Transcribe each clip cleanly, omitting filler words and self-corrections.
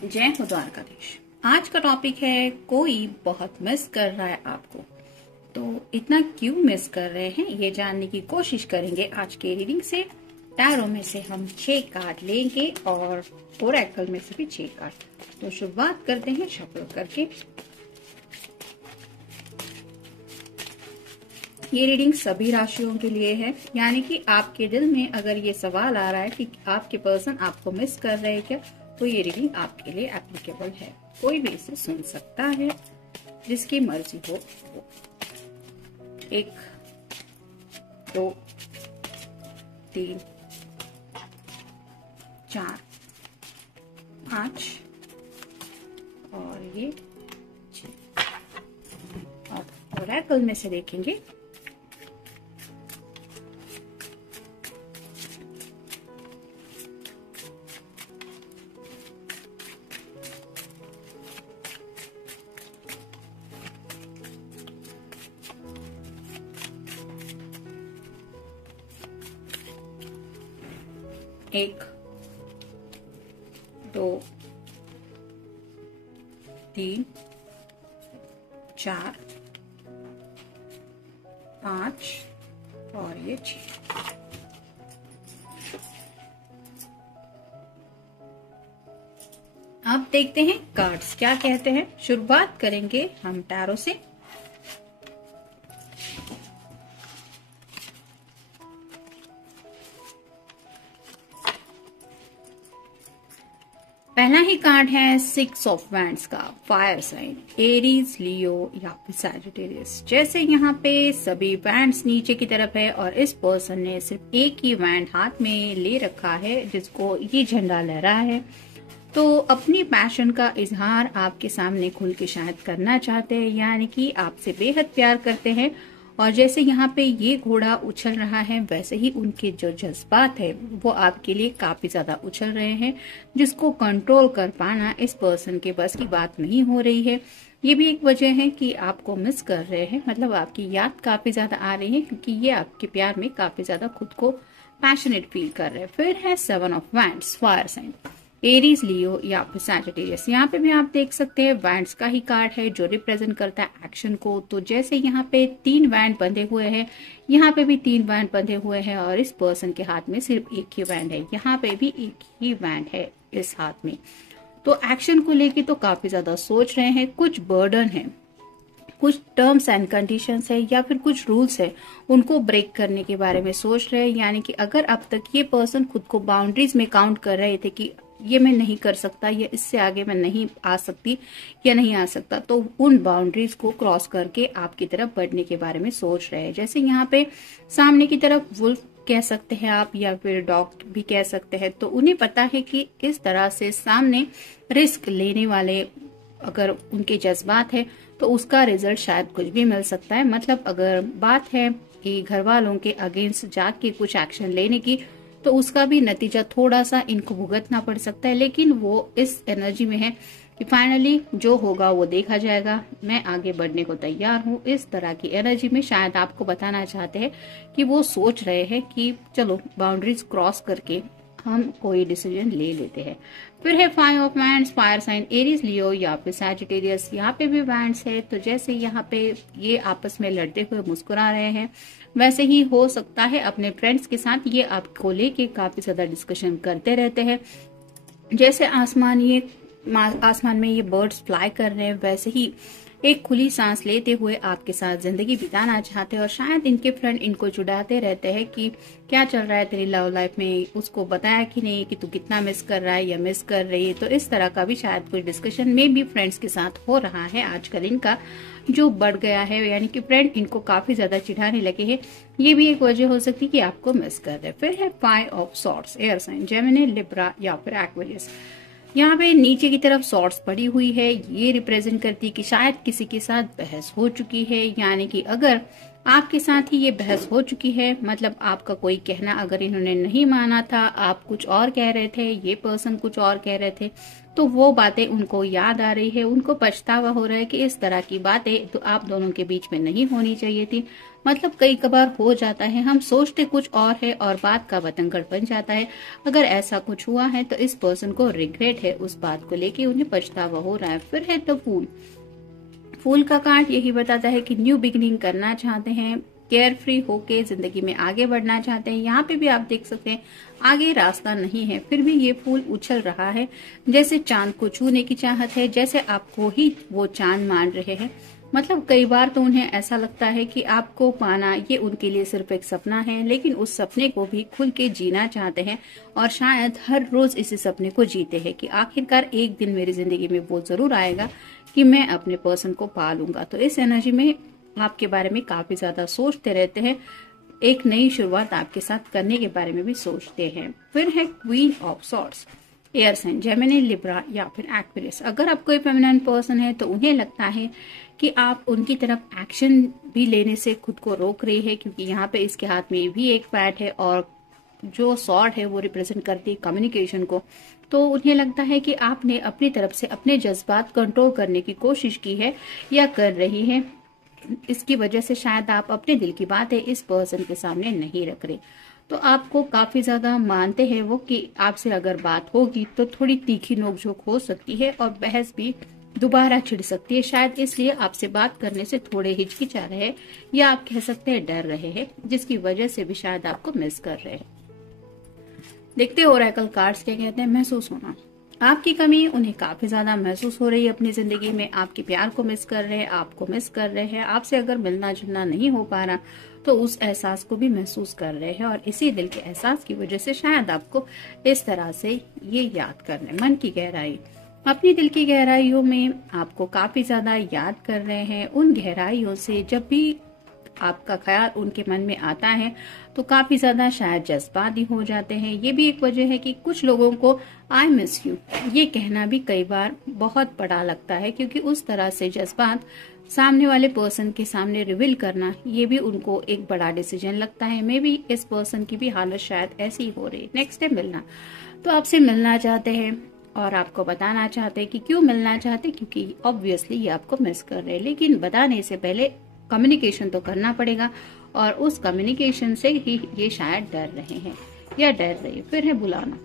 जय हो द्वारकाधीश। आज का टॉपिक है कोई बहुत मिस कर रहा है आपको। तो इतना क्यों मिस कर रहे हैं ये जानने की कोशिश करेंगे आज के रीडिंग से। टैरो में से हम 6 कार्ड लेंगे और ओरेकल में से भी 6 कार्ड। तो शुरुआत करते हैं शफल करके। ये रीडिंग सभी राशियों के लिए है, यानी कि आपके दिल में अगर ये सवाल आ रहा है कि आपके पर्सन आपको मिस कर रहे हैं क्या, तो ये रीडिंग आपके लिए एप्लीकेबल है। कोई भी इसे सुन सकता है, जिसकी मर्जी हो। 1 2 3 4 5 और ये 6। और ओरेकल में से देखेंगे एक 2 3 4 5 और ये 6। अब देखते हैं कार्ड्स क्या कहते हैं। शुरुआत करेंगे हम टैरो से। पहला ही कार्ड है 6 ऑफ वैंड्स का, फायर साइन, एरीज, लियो या फिर सैजिटेरियस। जैसे यहाँ पे सभी वैंड्स नीचे की तरफ है और इस पर्सन ने सिर्फ एक ही वैंड हाथ में ले रखा है, जिसको ये झंडा लहरा है। तो अपनी पैशन का इजहार आपके सामने खुल के शायद करना चाहते हैं, यानी कि आपसे बेहद प्यार करते हैं। और जैसे यहाँ पे ये घोड़ा उछल रहा है, वैसे ही उनके जो जज्बात है वो आपके लिए काफी ज्यादा उछल रहे हैं, जिसको कंट्रोल कर पाना इस पर्सन के बस की बात नहीं हो रही है। ये भी एक वजह है कि आपको मिस कर रहे हैं, मतलब आपकी याद काफी ज्यादा आ रही है, क्योंकि ये आपके प्यार में काफी ज्यादा खुद को पैशनेट फील कर रहे हैं। फिर है 7 of wands, fire sign, Aries, Leo या फिर सैजिटेरियस। यहाँ पे भी आप देख सकते हैं वैंड्स का ही कार्ड है जो रिप्रेजेंट करता है एक्शन को। तो जैसे यहाँ पे 3 वैंड बंधे हुए हैं, यहाँ पे भी 3 वैंड बंधे हुए हैं और इस पर्सन के हाथ में सिर्फ एक ही वैंड है। यहाँ पे भी एक ही वैंड है इस हाथ में। तो एक्शन को लेके तो काफी ज्यादा सोच रहे हैं, कुछ बर्डन है, कुछ टर्म्स एंड कंडीशंस है या फिर कुछ रूल्स है, उनको ब्रेक करने के बारे में सोच रहे हैं। यानी कि अगर अब तक ये पर्सन खुद को बाउंड्रीज में काउंट कर रहे थे कि ये मैं नहीं कर सकता, या इससे आगे मैं नहीं आ सकती या नहीं आ सकता, तो उन बाउंड्रीज को क्रॉस करके आपकी तरफ बढ़ने के बारे में सोच रहे हैं। जैसे यहाँ पे सामने की तरफ वुल्फ कह सकते हैं आप, या फिर डॉग भी कह सकते हैं। तो उन्हें पता है कि इस तरह से सामने रिस्क लेने वाले अगर उनके जज्बात है तो उसका रिजल्ट शायद कुछ भी मिल सकता है। मतलब अगर बात है कि घर वालों के अगेंस्ट जाके कुछ एक्शन लेने की, तो उसका भी नतीजा थोड़ा सा इनको भुगतना पड़ सकता है। लेकिन वो इस एनर्जी में है कि फाइनली जो होगा वो देखा जाएगा, मैं आगे बढ़ने को तैयार हूँ। इस तरह की एनर्जी में शायद आपको बताना चाहते हैं कि वो सोच रहे हैं कि चलो बाउंड्रीज क्रॉस करके हम कोई डिसीजन ले लेते हैं। फिर है 5 of wands, fire sign, Aries, Leo या फिर सैजिटेरियस। यहाँ पे भी वैंड्स है। तो जैसे यहाँ पे ये आपस में लड़ते हुए मुस्कुरा रहे हैं, वैसे ही हो सकता है अपने फ्रेंड्स के साथ ये आपको लेके काफी ज्यादा डिस्कशन करते रहते हैं। जैसे आसमान में ये बर्ड्स फ्लाई कर रहे हैं, वैसे ही एक खुली सांस लेते हुए आपके साथ जिंदगी बिताना चाहते हैं। और शायद इनके फ्रेंड इनको चिढ़ाते रहते हैं कि क्या चल रहा है तेरी लव लाइफ में, उसको बताया कि नहीं कि तू कितना मिस कर रहा है या मिस कर रही है। तो इस तरह का भी शायद कोई डिस्कशन में भी फ्रेंड्स के साथ हो रहा है आजकल इनका, जो बढ़ गया है। यानी कि फ्रेंड इनको काफी ज्यादा चिढ़ाने लगे हैं। ये भी एक वजह हो सकती है कि आपको मिस कर रहे हैं। फिर है 5 of swords, air sign, Gemini, Libra या फिर एक्वेरियस। यहाँ पे नीचे की तरफ सॉर्ड्स पड़ी हुई है। ये रिप्रेजेंट करती है कि शायद किसी के साथ बहस हो चुकी है, यानी कि अगर आपके साथ ही ये बहस हो चुकी है, मतलब आपका कोई कहना अगर इन्होंने नहीं माना था, आप कुछ और कह रहे थे, ये पर्सन कुछ और कह रहे थे, तो वो बातें उनको याद आ रही है, उनको पछतावा हो रहा है कि इस तरह की बातें तो आप दोनों के बीच में नहीं होनी चाहिए थी। मतलब कई कबार हो जाता है, हम सोचते कुछ और है और बात का बतंगड़ बन जाता है। अगर ऐसा कुछ हुआ है तो इस पर्सन को रिग्रेट है, उस बात को लेके उन्हें पछतावा हो रहा है। फिर है द फूल। फूल का कार्ड यही बताता है कि न्यू बिगिनिंग करना चाहते हैं, केयर फ्री होके जिंदगी में आगे बढ़ना चाहते हैं। यहाँ पे भी आप देख सकते हैं आगे रास्ता नहीं है, फिर भी ये फूल उछल रहा है, जैसे चांद को छूने की चाहत है, जैसे आपको ही वो चांद मान रहे हैं। मतलब कई बार तो उन्हें ऐसा लगता है कि आपको पाना ये उनके लिए सिर्फ एक सपना है, लेकिन उस सपने को भी खुल के जीना चाहते हैं और शायद हर रोज इसी सपने को जीते हैं कि आखिरकार एक दिन मेरी जिंदगी में वो जरूर आएगा कि मैं अपने पर्सन को पा लूंगा। तो इस एनर्जी में आपके बारे में काफी ज्यादा सोचते रहते हैं, एक नई शुरुआत आपके साथ करने के बारे में भी सोचते हैं। फिर है queen of swords. Air sign Gemini, Libra या फिर एक्वेरियस। अगर आप कोई फेमिनिन पर्सन है तो उन्हें लगता है कि आप उनकी तरफ एक्शन भी लेने से खुद को रोक रही है, क्योंकि यहाँ पे इसके हाथ में भी एक पैट है और जो सॉर्ड है वो रिप्रेजेंट करती है कम्युनिकेशन को। तो उन्हें लगता है कि आपने अपनी तरफ से अपने जज्बात कंट्रोल करने की कोशिश की है या कर रही है, इसकी वजह से शायद आप अपने दिल की बातें इस पर्सन के सामने नहीं रख रहे। तो आपको काफी ज्यादा मानते हैं वो कि आपसे अगर बात होगी तो थोड़ी तीखी नोकझोंक हो सकती है और बहस भी दोबारा छिड़ सकती है। शायद इसलिए आपसे बात करने से थोड़े हिचकिचा रहे हैं या आप कह सकते हैं डर रहे हैं, जिसकी वजह से भी शायद आपको मिस कर रहे हैं। देखते हो ओरेकल कार्ड्स क्या कहते हैं। महसूस होना, आपकी कमी उन्हें काफी ज्यादा महसूस हो रही है अपनी जिंदगी में, आपके प्यार को मिस कर रहे हैं, आपको मिस कर रहे हैं, आपसे अगर मिलना जुलना नहीं हो पा रहा तो उस एहसास को भी महसूस कर रहे हैं और इसी दिल के एहसास की वजह से शायद आपको इस तरह से ये याद कर रहे हैं। मन की गहराई, अपनी दिल की गहराइयों में आपको काफी ज्यादा याद कर रहे हैं। उन गहराइयों से जब भी आपका ख्याल उनके मन में आता है तो काफी ज्यादा शायद जज्बाती हो जाते हैं। ये भी एक वजह है कि कुछ लोगों को आई मिस यू ये कहना भी कई बार बहुत बड़ा लगता है, क्योंकि उस तरह से जज्बात सामने वाले पर्सन के सामने रिवील करना ये भी उनको एक बड़ा डिसीजन लगता है। मे बी इस पर्सन की भी हालत शायद ऐसी ही हो रही है। नेक्स्ट है मिलना, तो आपसे मिलना चाहते हैं और आपको बताना चाहते हैं कि क्यों मिलना चाहते हैं, क्योंकि ऑब्वियसली ये आपको मिस कर रहे हैं, लेकिन बताने से पहले कम्युनिकेशन तो करना पड़ेगा और उस कम्युनिकेशन से ही ये शायद डर रहे हैं या डर रही। फिर है बुलाना,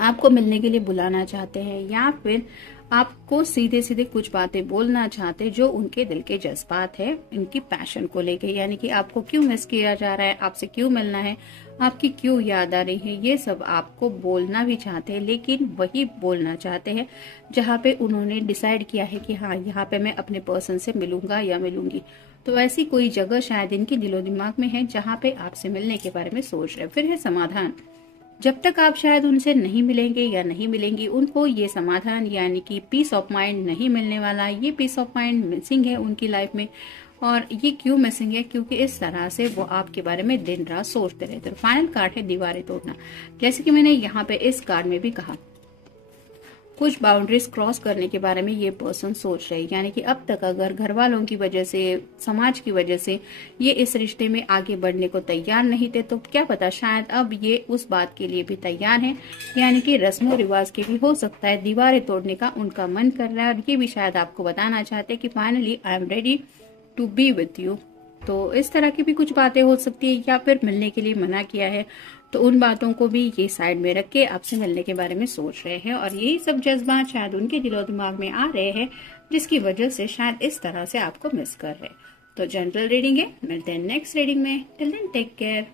आपको मिलने के लिए बुलाना चाहते हैं या फिर आपको सीधे सीधे कुछ बातें बोलना चाहते जो उनके दिल के जज्बात है, इनकी पैशन को लेके, यानी कि आपको क्यों मिस किया जा रहा है, आपसे क्यों मिलना है, आपकी क्यों याद आ रही है, ये सब आपको बोलना भी चाहते हैं, लेकिन वही बोलना चाहते हैं जहाँ पे उन्होंने डिसाइड किया है कि हाँ यहाँ पे मैं अपने पर्सन से मिलूंगा या मिलूंगी। तो ऐसी कोई जगह शायद इनके दिलो दिमाग में है जहाँ पे आपसे मिलने के बारे में सोच रहे। फिर है समाधान, जब तक आप शायद उनसे नहीं मिलेंगे या नहीं मिलेंगी, उनको ये समाधान यानी कि पीस ऑफ माइंड नहीं मिलने वाला। ये पीस ऑफ माइंड मिसिंग है उनकी लाइफ में। और ये क्यों मिसिंग है, क्योंकि इस तरह से वो आपके बारे में दिन रात सोचते रहते। तो फाइनल कार्ड है दीवारें तोड़ना, जैसे कि मैंने यहाँ पे इस कार्ड में भी कहा, कुछ बाउंड्रीज क्रॉस करने के बारे में ये पर्सन सोच रहे हैं, यानी कि अब तक अगर घर वालों की वजह से, समाज की वजह से ये इस रिश्ते में आगे बढ़ने को तैयार नहीं थे, तो क्या पता शायद अब ये उस बात के लिए भी तैयार हैं, यानी कि रस्मों रिवाज के भी हो सकता है दीवारें तोड़ने का उनका मन कर रहा है। और ये भी शायद आपको बताना चाहते हैं कि finally I am ready to be with you. तो इस तरह की भी कुछ बातें हो सकती है, या फिर मिलने के लिए मना किया है तो उन बातों को भी ये साइड में रख के आपसे मिलने के बारे में सोच रहे हैं। और यही सब जज्बात शायद उनके दिलो दिमाग में आ रहे हैं, जिसकी वजह से शायद इस तरह से आपको मिस कर रहे हैं। तो जनरल रीडिंग है, मिलते हैं नेक्स्ट रीडिंग में। Till then take care.